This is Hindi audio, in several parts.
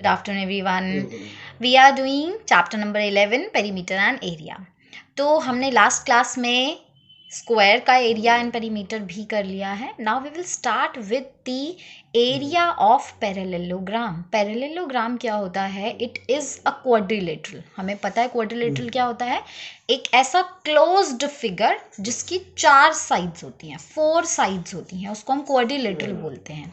Good afternoon, everyone. We are doing chapter number 11, perimeter and area. तो हमने लास्ट क्लास में स्क्वायर का एरिया एंड पेरीमीटर भी कर लिया है. Now we will start with the area of parallelogram. Parallelogram क्या होता है? It is a quadrilateral. हमें पता है क्वाड्रिलेटरल क्या होता है. एक ऐसा क्लोज्ड फिगर जिसकी 4 साइड्स होती हैं, 4 साइड्स होती हैं, उसको हम क्वाड्रिलेटरल बोलते हैं.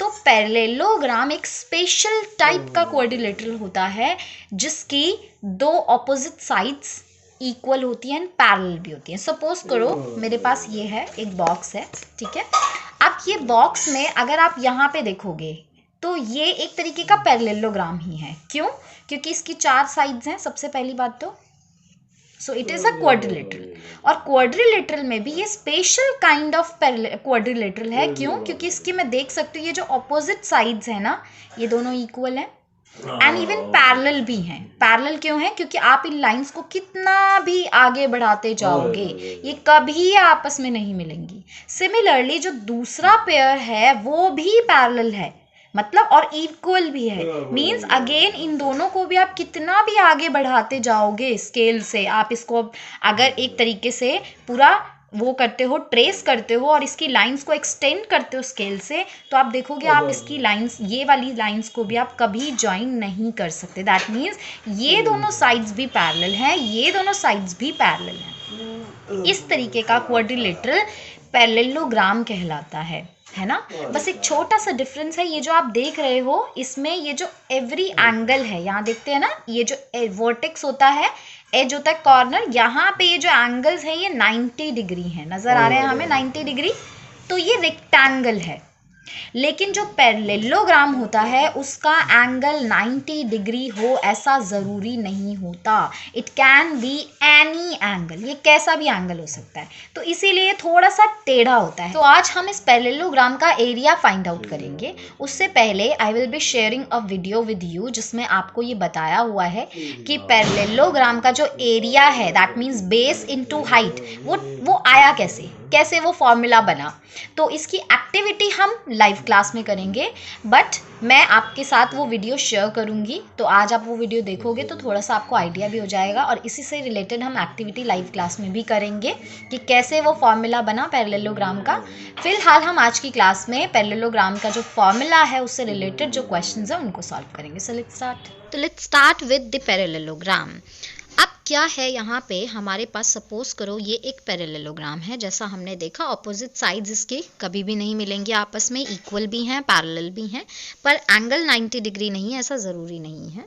तो पैरेललोग्राम एक स्पेशल टाइप का क्वाड्रिलेटरल होता है जिसकी 2 ऑपोजिट साइड्स इक्वल होती है एंड पैरेलल भी होती है. सपोज करो मेरे पास ये है, एक बॉक्स है, ठीक है. अब ये बॉक्स में अगर आप यहाँ पे देखोगे तो ये एक तरीके का पैरेललोग्राम ही है. क्यों? क्योंकि इसकी 4 साइड्स हैं. सबसे पहली बात तो so it is a quadrilateral. और क्वाड्रिलेटरल में भी ये स्पेशल काइंड ऑफ क्वाड्रिलेटरल है. क्यों? क्योंकि इसकी मैं देख सकती हूँ ये जो ऑपोजिट साइड्स है ना, ये दोनों इक्वल हैं एंड इवन पैरेलल भी हैं. पैरेलल क्यों है? क्योंकि आप इन लाइंस को कितना भी आगे बढ़ाते जाओगे ये कभी आपस में नहीं मिलेंगी. सिमिलरली जो दूसरा पेयर है वो भी पैरेलल है, मतलब और इक्वल भी है. मीन्स अगेन इन दोनों को भी आप कितना भी आगे बढ़ाते जाओगे स्केल से, आप इसको अगर एक तरीके से पूरा वो करते हो, ट्रेस करते हो और इसकी लाइंस को एक्सटेंड करते हो स्केल से, तो आप देखोगे आप इसकी लाइंस, ये वाली लाइंस को भी आप कभी ज्वाइन नहीं कर सकते. दैट मीन्स ये दोनों साइड्स भी पैरेलल हैं, ये दोनों साइड्स भी पैरेलल हैं. इस तरीके का क्वाड्रिलेटरल पैरेललोग्राम कहलाता है ना. बस एक छोटा सा डिफरेंस है. ये जो आप देख रहे हो इसमें ये जो एवरी एंगल है, यहाँ देखते हैं ना, ये जो वर्टेक्स होता है, एज होता है कॉर्नर, यहाँ पे ये जो एंगल्स हैं ये 90 डिग्री हैं. नज़र आ रहे हैं हमें 90 डिग्री. तो ये रेक्टेंगल है. लेकिन जो पैरेललोग्राम होता है उसका एंगल 90 डिग्री हो ऐसा ज़रूरी नहीं होता. It can be any angle. ये कैसा भी एंगल हो सकता है, तो इसीलिए थोड़ा सा टेढ़ा होता है. तो आज हम इस पैरेललोग्राम का एरिया फाइंड आउट करेंगे. उससे पहले I will be sharing a video with you जिसमें आपको ये बताया हुआ है कि पैरेललोग्राम का जो एरिया है that means base into height, वो आया कैसे वो फॉर्मूला बना. तो इसकी एक्टिविटी हम लाइव क्लास में करेंगे, बट मैं आपके साथ वो वीडियो शेयर करूंगी. तो आज आप वो वीडियो देखोगे तो थोड़ा सा आपको आइडिया भी हो जाएगा और इसी से रिलेटेड हम एक्टिविटी लाइव क्लास में भी करेंगे कि कैसे वो फॉर्मूला बना पैरेललोग्राम का. फिलहाल हम आज की क्लास में पैरेललोग्राम का जो फॉर्मूला है उससे रिलेटेड जो क्वेश्चंस हैं उनको सॉल्व करेंगे. So let's start with the parallelogram. अब क्या है यहाँ पे हमारे पास, सपोज करो ये एक पैरेललोग्राम है. जैसा हमने देखा ऑपोजिट साइड्स इसके कभी भी नहीं मिलेंगे आपस में, इक्वल भी हैं, पैरेलल भी हैं, पर एंगल 90 डिग्री नहीं है ऐसा ज़रूरी नहीं है.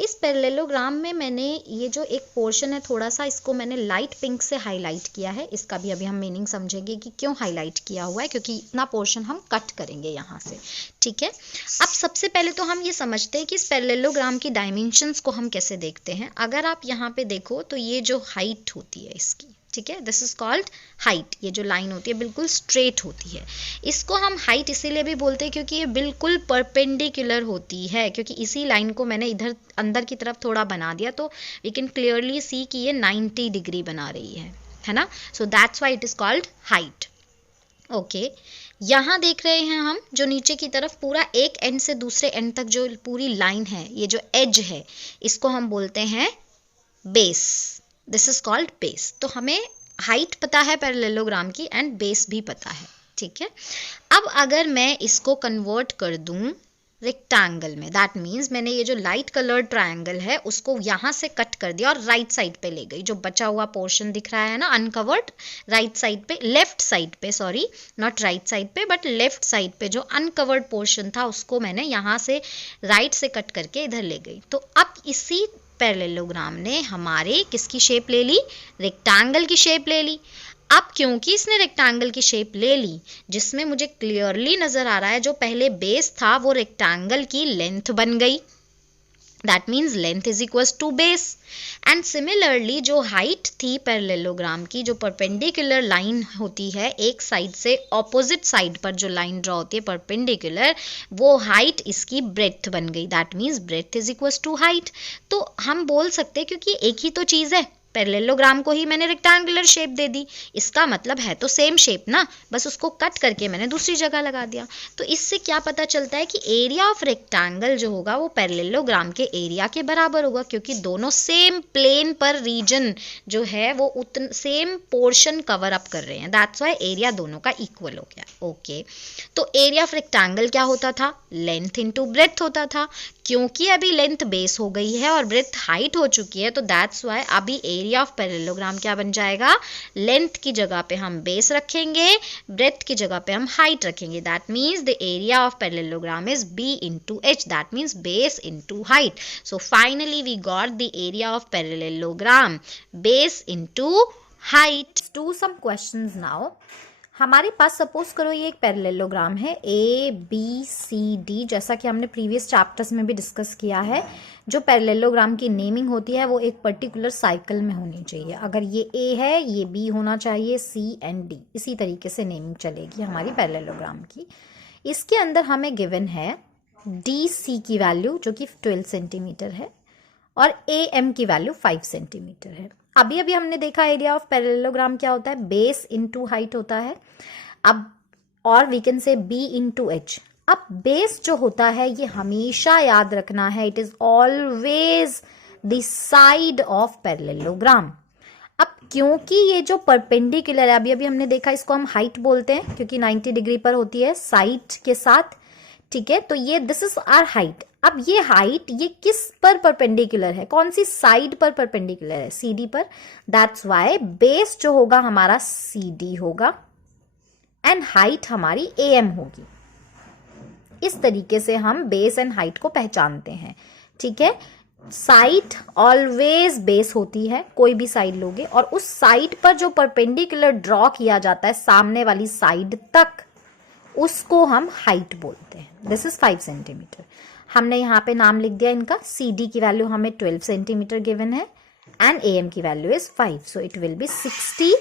इस पैरेललोग्राम में मैंने ये जो एक पोर्शन है थोड़ा सा इसको मैंने लाइट पिंक से हाईलाइट किया है. इसका भी अभी हम मीनिंग समझेंगे कि क्यों हाईलाइट किया हुआ है, क्योंकि इतना पोर्शन हम कट करेंगे यहाँ से. ठीक है. अब सबसे पहले तो हम ये समझते हैं कि इस पैरेललोग्राम की डायमेंशंस को हम कैसे देखते हैं. अगर आप यहाँ पे देखो तो ये जो हाइट होती है इसकी, ठीक है, दिस इज कॉल्ड हाइट. ये जो लाइन होती है बिल्कुल स्ट्रेट होती है. इसको हम हाइट इसीलिए भी बोलते हैं क्योंकि ये बिल्कुल परपेंडिकुलर होती है, क्योंकि इसी लाइन को मैंने इधर अंदर की तरफ थोड़ा बना दिया तो वी कैन क्लियरली सी कि ये 90 डिग्री बना रही है ना. So that's why it is called height. Okay. यहाँ देख रहे हैं हम जो नीचे की तरफ पूरा एक एंड से दूसरे एंड तक जो पूरी लाइन है, ये जो एज है, इसको हम बोलते हैं base. This is called base. तो हमें हाइट पता है पैरेललोग्राम की एंड बेस भी पता है. ठीक है. अब अगर मैं इसको कन्वर्ट कर दूं रेक्टेंगल में, दैट मीन्स मैंने ये जो लाइट कलर्ड ट्रायंगल है उसको यहाँ से कट कर दिया और राइट साइड पे ले गई. जो बचा हुआ पोर्शन दिख रहा है ना अनकवर्ड, राइट साइड पे, लेफ्ट साइड पे, सॉरी नॉट राइट साइड पे बट लेफ्ट साइड पे जो अनकवर्ड पोर्शन था उसको मैंने यहाँ से राइट से कट करके इधर ले गई. तो अब इसी पैरेललोग्राम ने हमारे किसकी शेप ले ली? रेक्टेंगल की शेप ले ली. अब क्योंकि इसने रेक्टेंगल की शेप ले ली, जिसमें मुझे क्लियरली नजर आ रहा है जो पहले बेस था वो रेक्टेंगल की लेंथ बन गई. That means length is equals to base. And similarly जो हाइट थी पैरेललोग्राम की, जो परपेंडिकुलर लाइन होती है एक साइड से ऑपोजिट साइड पर जो लाइन ड्रॉ होती है परपेंडिकुलर, वो हाइट इसकी ब्रेथ बन गई. That means breadth is equals to height. तो हम बोल सकते हैं क्योंकि एक ही तो चीज़ है, पैरेललोग्राम को ही मैंने रेक्टेंगुलर शेप दे दी, इसका मतलब है तो सेम शेप ना, बस उसको कट करके मैंने दूसरी जगह लगा दिया। तो इससे क्या पता चलता है कि एरिया ऑफ रेक्टेंगल जो होगा वो पैरेललोग्राम के एरिया के बराबर होगा, क्योंकि दोनों सेम प्लेन पर रीजन जो है वो सेम पोर्शन कवर अप कर रहे हैं, दैट्स वाई एरिया दोनों का इक्वल हो गया। ओके, तो एरिया ऑफ रेक्टेंगल क्या होता था? लेंथ इंटू ब्रेथ होता था। क्योंकि अभी लेंथ बेस हो गई है और ब्रेथ हाइट हो चुकी है, तो दैट्स वाई अभी एरिया ऑफ पैरेललोग्राम क्या बन जाएगा? लेंथ की जगह पे हम बेस रखेंगे, ब्रेथ की जगह पे हम हाइट रखेंगे, that means the area of parallelogram is b into h, that means base into height. So finally we got the area of parallelogram, base into height. Do some questions now. हमारे पास सपोज करो ये एक पैरेललोग्राम है ABCD, जैसा कि हमने प्रीवियस चैप्टर्स में भी डिस्कस किया है। जो पैरेललोग्राम की नेमिंग होती है वो एक पर्टिकुलर साइकिल में होनी चाहिए। अगर ये A है, ये B होना चाहिए, C and D, इसी तरीके से नेमिंग चलेगी हमारी पैरेललोग्राम की। इसके अंदर हमें गिवन है DC की वैल्यू जो कि 12 सेंटीमीटर है और AM की वैल्यू 5 सेंटीमीटर है। अभी अभी हमने देखा एरिया ऑफ पैरेललोग्राम क्या होता है? बेस इनटू हाइट होता है। अब और we can say B into H। अब बेस जो होता है ये हमेशा याद रखना है, it is always the side of parallelogram. अब क्योंकि ये जो परपेंडिकुलर है, अभी अभी हमने देखा, इसको हम हाइट बोलते हैं क्योंकि 90 डिग्री पर होती है साइड के साथ, ठीक है। तो ये दिस इज आवर हाइट। अब ये हाइट ये किस पर परपेंडिकुलर है? कौन सी साइड पर परपेंडिकुलर है? CD पर। दैट्स वाई बेस जो होगा हमारा CD होगा एंड हाइट हमारी AM होगी। इस तरीके से हम बेस एंड हाइट को पहचानते हैं, ठीक है। साइड ऑलवेज बेस होती है, कोई भी साइड लोगे, और उस साइड पर जो परपेंडिकुलर ड्रॉ किया जाता है सामने वाली साइड तक, उसको हम हाइट बोलते हैं। This is 5 centimetre. हमने यहाँ पे नाम लिख दिया इनका। CD की वैल्यू हमें 12 सेंटीमीटर गिवन है एंड AM की value is 5, so it will be 60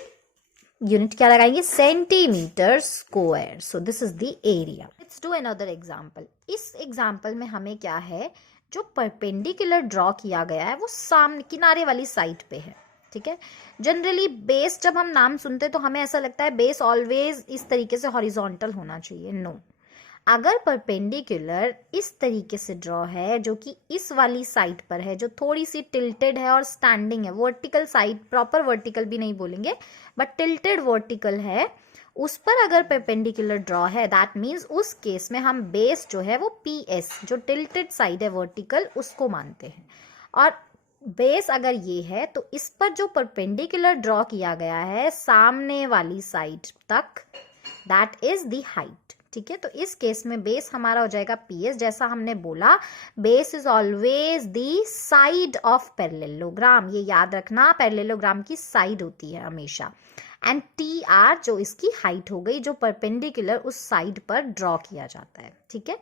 unit क्या लगाएंगे? Centimetre square. So this is the area. Let's do another example. इस एग्जांपल में हमें क्या है, जो परपेंडिकुलर ड्रॉ किया गया है वो सामने किनारे वाली साइड पे है, ठीक है। जनरली बेस जब हम नाम सुनते हैं तो हमें ऐसा लगता है बेस ऑलवेज इस तरीके से हॉरिजॉन्टल होना चाहिए। नो, अगर परपेंडिकुलर इस तरीके से ड्रॉ है जो कि इस वाली साइड पर है, जो थोड़ी सी टिल्टेड है और स्टैंडिंग है, वर्टिकल साइड, प्रॉपर वर्टिकल भी नहीं बोलेंगे बट टिल्टेड वर्टिकल है, उस पर अगर परपेंडिकुलर ड्रॉ है, दैट मीन्स उस केस में हम बेस जो है वो PS, जो टिल्टेड साइड है वर्टिकल, उसको मानते हैं। और बेस अगर ये है तो इस पर जो परपेंडिकुलर ड्रॉ किया गया है सामने वाली साइड तक, दैट इज द हाइट, ठीक है। तो इस केस में बेस हमारा हो जाएगा PS। जैसा हमने बोला, base is always the side of parallelogram, ये याद रखना, पैरेललोग्राम की साइड होती है हमेशा। एंड TR जो इसकी हाइट हो गई, जो परपेंडिकुलर उस साइड पर ड्रॉ किया जाता है, ठीक है।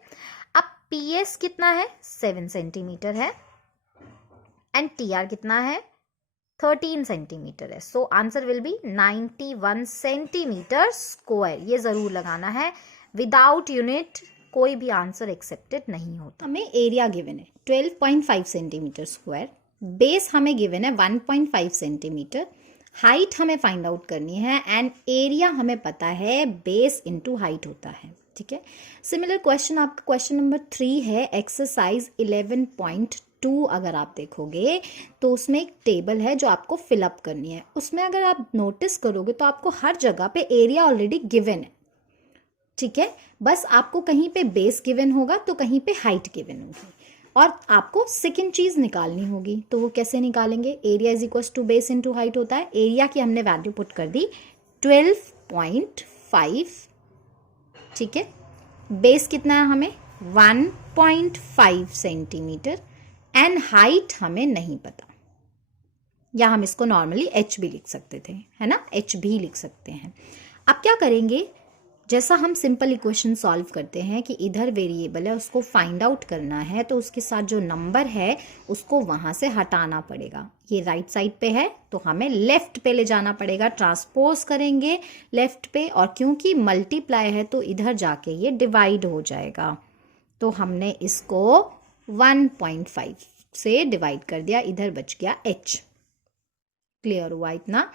अब PS कितना है? 7 सेंटीमीटर है एंड TR कितना है? 13 सेंटीमीटर है। So answer will be 91 centimetre square. ये जरूर लगाना है, विदाउट यूनिट कोई भी आंसर एक्सेप्टेड नहीं होता। हमें एरिया गिवन है 12.5 सेंटीमीटर स्क्वायर, बेस हमें गिवन है 1.5 सेंटीमीटर, हाइट हमें फाइंड आउट करनी है एंड एरिया हमें पता है बेस इनटू हाइट होता है, ठीक है। सिमिलर क्वेश्चन आपका क्वेश्चन नंबर 3 है, एक्सरसाइज 11.2। अगर आप देखोगे तो उसमें एक टेबल है जो आपको फिलअप करनी है। उसमें अगर आप नोटिस करोगे तो आपको हर जगह पे एरिया ऑलरेडी गिवन है, ठीक है। बस आपको कहीं पे बेस गिवन होगा तो कहीं पे हाइट गिवन होगी, और आपको सेकंड चीज निकालनी होगी। तो वो कैसे निकालेंगे? Area is equal to base into height होता है। एरिया की हमने वैल्यू पुट कर दी 12.5, ठीक है। बेस कितना है हमें? 1.5 सेंटीमीटर एंड हाइट हमें नहीं पता, या हम इसको नॉर्मली H भी लिख सकते थे, है ना, H भी लिख सकते हैं। अब क्या करेंगे, जैसा हम सिंपल इक्वेशन सॉल्व करते हैं कि इधर वेरिएबल है उसको फाइंड आउट करना है, तो उसके साथ जो नंबर है उसको वहां से हटाना पड़ेगा। ये राइट साइड पे है तो हमें लेफ्ट पे ले जाना पड़ेगा, ट्रांसपोज करेंगे लेफ्ट पे, और क्योंकि मल्टीप्लाई है तो इधर जाके ये डिवाइड हो जाएगा। तो हमने इसको 1.5 से डिवाइड कर दिया, इधर बच गया H। क्लियर हुआ इतना।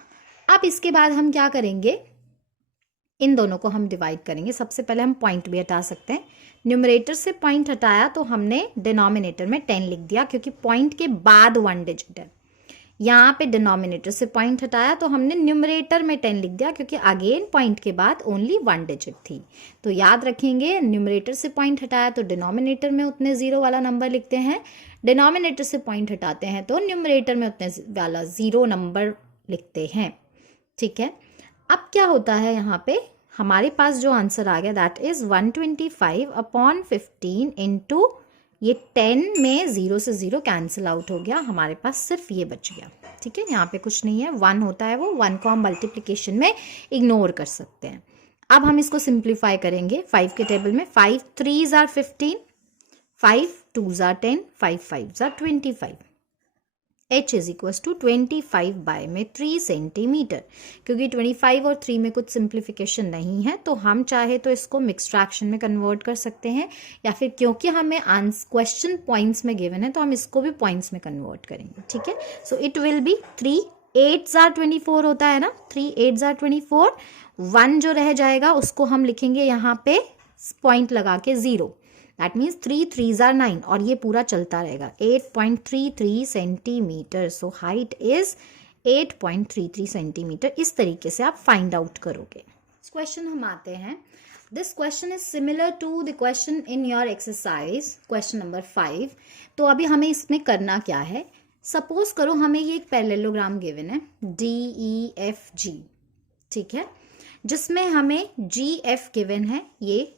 अब इसके बाद हम क्या करेंगे, इन दोनों को हम डिवाइड करेंगे। सबसे पहले हम पॉइंट भी हटा सकते हैं। न्यूमरेटर से पॉइंट हटाया तो हमने डिनोमिनेटर में 10 लिख दिया, क्योंकि पॉइंट के बाद 1 डिजिट है। यहाँ पे डिनोमिनेटर से पॉइंट हटाया तो हमने न्यूमरेटर में 10 लिख दिया, क्योंकि अगेन पॉइंट के बाद ओनली 1 डिजिट थी। तो याद रखेंगे, न्यूमरेटर से पॉइंट हटाया तो डिनोमिनेटर में उतने 0 वाला नंबर लिखते हैं, डिनोमिनेटर से पॉइंट हटाते हैं तो न्यूमरेटर में उतने वाला 0 नंबर लिखते हैं। ठीक है, अब क्या होता है, यहाँ पे हमारे पास जो आंसर आ गया दैट इज 125/15 इंटू ये 10 में 0 से 0 कैंसिल आउट हो गया, हमारे पास सिर्फ ये बच गया। ठीक है, यहाँ पे कुछ नहीं है, 1 होता है वो 1 को हम मल्टीप्लिकेशन में इग्नोर कर सकते हैं। अब हम इसको सिंप्लीफाई करेंगे 5 के टेबल में। 5 3s are 15, 5 2s are 10, 5 5s are 25। h is equals to 25 by में 3 सेंटीमीटर। क्योंकि 25 और 3 में कुछ सिंप्लीफिकेशन नहीं है, तो हम चाहे तो इसको मिक्स्ड फ्रैक्शन में कन्वर्ट कर सकते हैं, या फिर क्योंकि हमें क्वेश्चन पॉइंट्स में गिवन है तो हम इसको भी पॉइंट्स में कन्वर्ट करेंगे। ठीक है, so it will be 3 8s are 24 होता है ना, 3 8s are 24। 1 जो रह जाएगा उसको हम लिखेंगे यहाँ पे पॉइंट लगा के 0, दैट मीन्स 3 3s are 9, और ये पूरा चलता रहेगा। 8.33 centimetre, so height is 8.33 centimetre. इस तरीके से आप फाइंड आउट करोगे। इस क्वेश्चन हम आते हैं, this question is similar to the question in your exercise question number 5। तो अभी हमें इसमें करना क्या है, सपोज करो हमें ये एक पैरेललोग्राम गिवन है DEFG, ठीक है, जिसमें हमें GF गिवन है, ये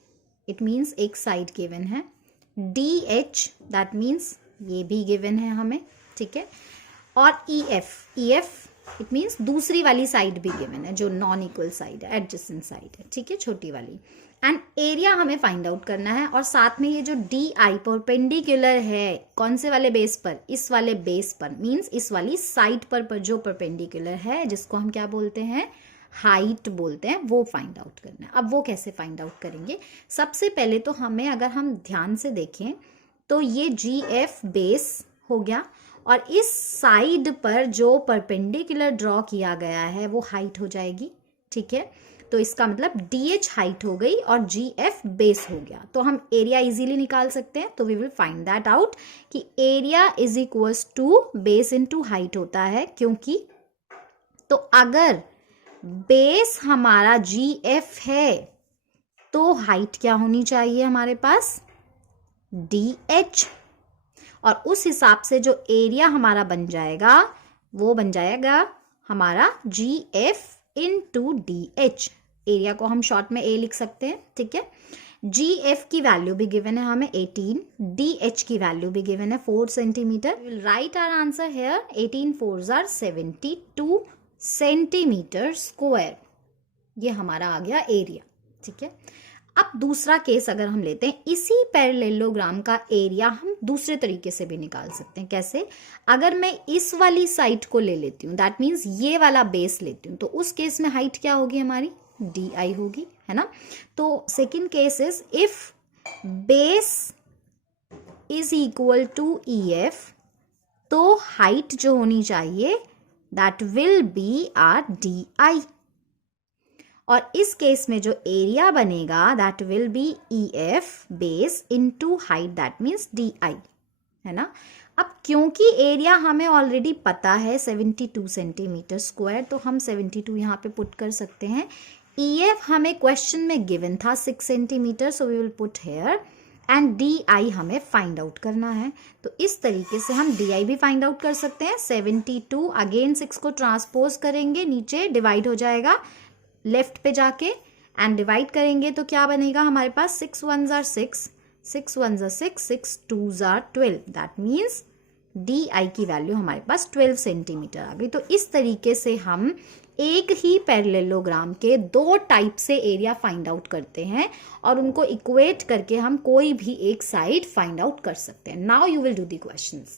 इट मीन्स एक साइड गिवन है, DH दैट मीन्स ये भी गिवन है हमें। ठीक है, और EF इट मीन्स दूसरी वाली साइड भी गिवन है, जो नॉन इक्वल साइड है, एडजेसेंट साइड है। ठीक है, छोटी वाली। एंड एरिया हमें फाइंड आउट करना है, और साथ में ये जो DI परपेंडिकुलर है, कौन से वाले बेस पर, इस वाले बेस पर, मीन्स इस वाली साइड पर जो परपेंडिकुलर है, जिसको हम क्या बोलते हैं, हाइट बोलते हैं, वो फाइंड आउट करना है। अब वो कैसे फाइंड आउट करेंगे, सबसे पहले तो हमें, अगर हम ध्यान से देखें तो ये GF बेस हो गया, और इस साइड पर जो परपेंडिकुलर ड्रॉ किया गया है वो हाइट हो जाएगी। ठीक है, तो इसका मतलब DH हाइट हो गई और GF बेस हो गया। तो हम एरिया इजीली निकाल सकते हैं, तो we will find that out कि area is equals to base into height होता है, क्योंकि तो अगर बेस हमारा GF है तो हाइट क्या होनी चाहिए हमारे पास, DH, और उस हिसाब से जो एरिया हमारा बन जाएगा वो बन जाएगा हमारा GF इंटू DH। एरिया को हम शॉर्ट में A लिख सकते हैं। ठीक है, GF की वैल्यू भी गिवन है हमें 18, DH की वैल्यू भी गिवन है 4 centimetre. Will write our answer here, 18 4s are 72 centimetre square. ये हमारा आ गया एरिया। ठीक है, अब दूसरा केस अगर हम लेते हैं, इसी पैरेललोग्राम का एरिया हम दूसरे तरीके से भी निकाल सकते हैं। कैसे, अगर मैं इस वाली साइड को ले लेती हूँ, दैट मीन्स ये वाला बेस लेती हूँ, तो उस केस में हाइट क्या होगी हमारी, DI होगी, है ना। तो second case is if base is equal to EF, तो हाइट जो होनी चाहिए that will be our DI, और इस केस में जो एरिया बनेगा that will be EF base into height, that means DI, है ना। अब क्योंकि एरिया हमें ऑलरेडी पता है 72 सेंटीमीटर स्क्वायर, तो हम 72 यहाँ पे पुट कर सकते हैं। EF हमें क्वेश्चन में गिवन था 6 centimetre, so we will put here, and DI हमें फाइंड आउट करना है। तो इस तरीके से हम DI भी फाइंड आउट कर सकते हैं। 72 अगेन 6 को ट्रांसपोज करेंगे, नीचे डिवाइड हो जाएगा लेफ्ट पे जाके, एंड डिवाइड करेंगे तो क्या बनेगा हमारे पास, 6 1s are 6, 6 1s are 6, 6 2s are 12, that means DI की वैल्यू हमारे पास 12 सेंटीमीटर आ गई। तो इस तरीके से हम एक ही पैरेललोग्राम के 2 टाइप से एरिया फाइंड आउट करते हैं, और उनको इक्वेट करके हम कोई भी एक साइड फाइंड आउट कर सकते हैं। Now you will do the questions.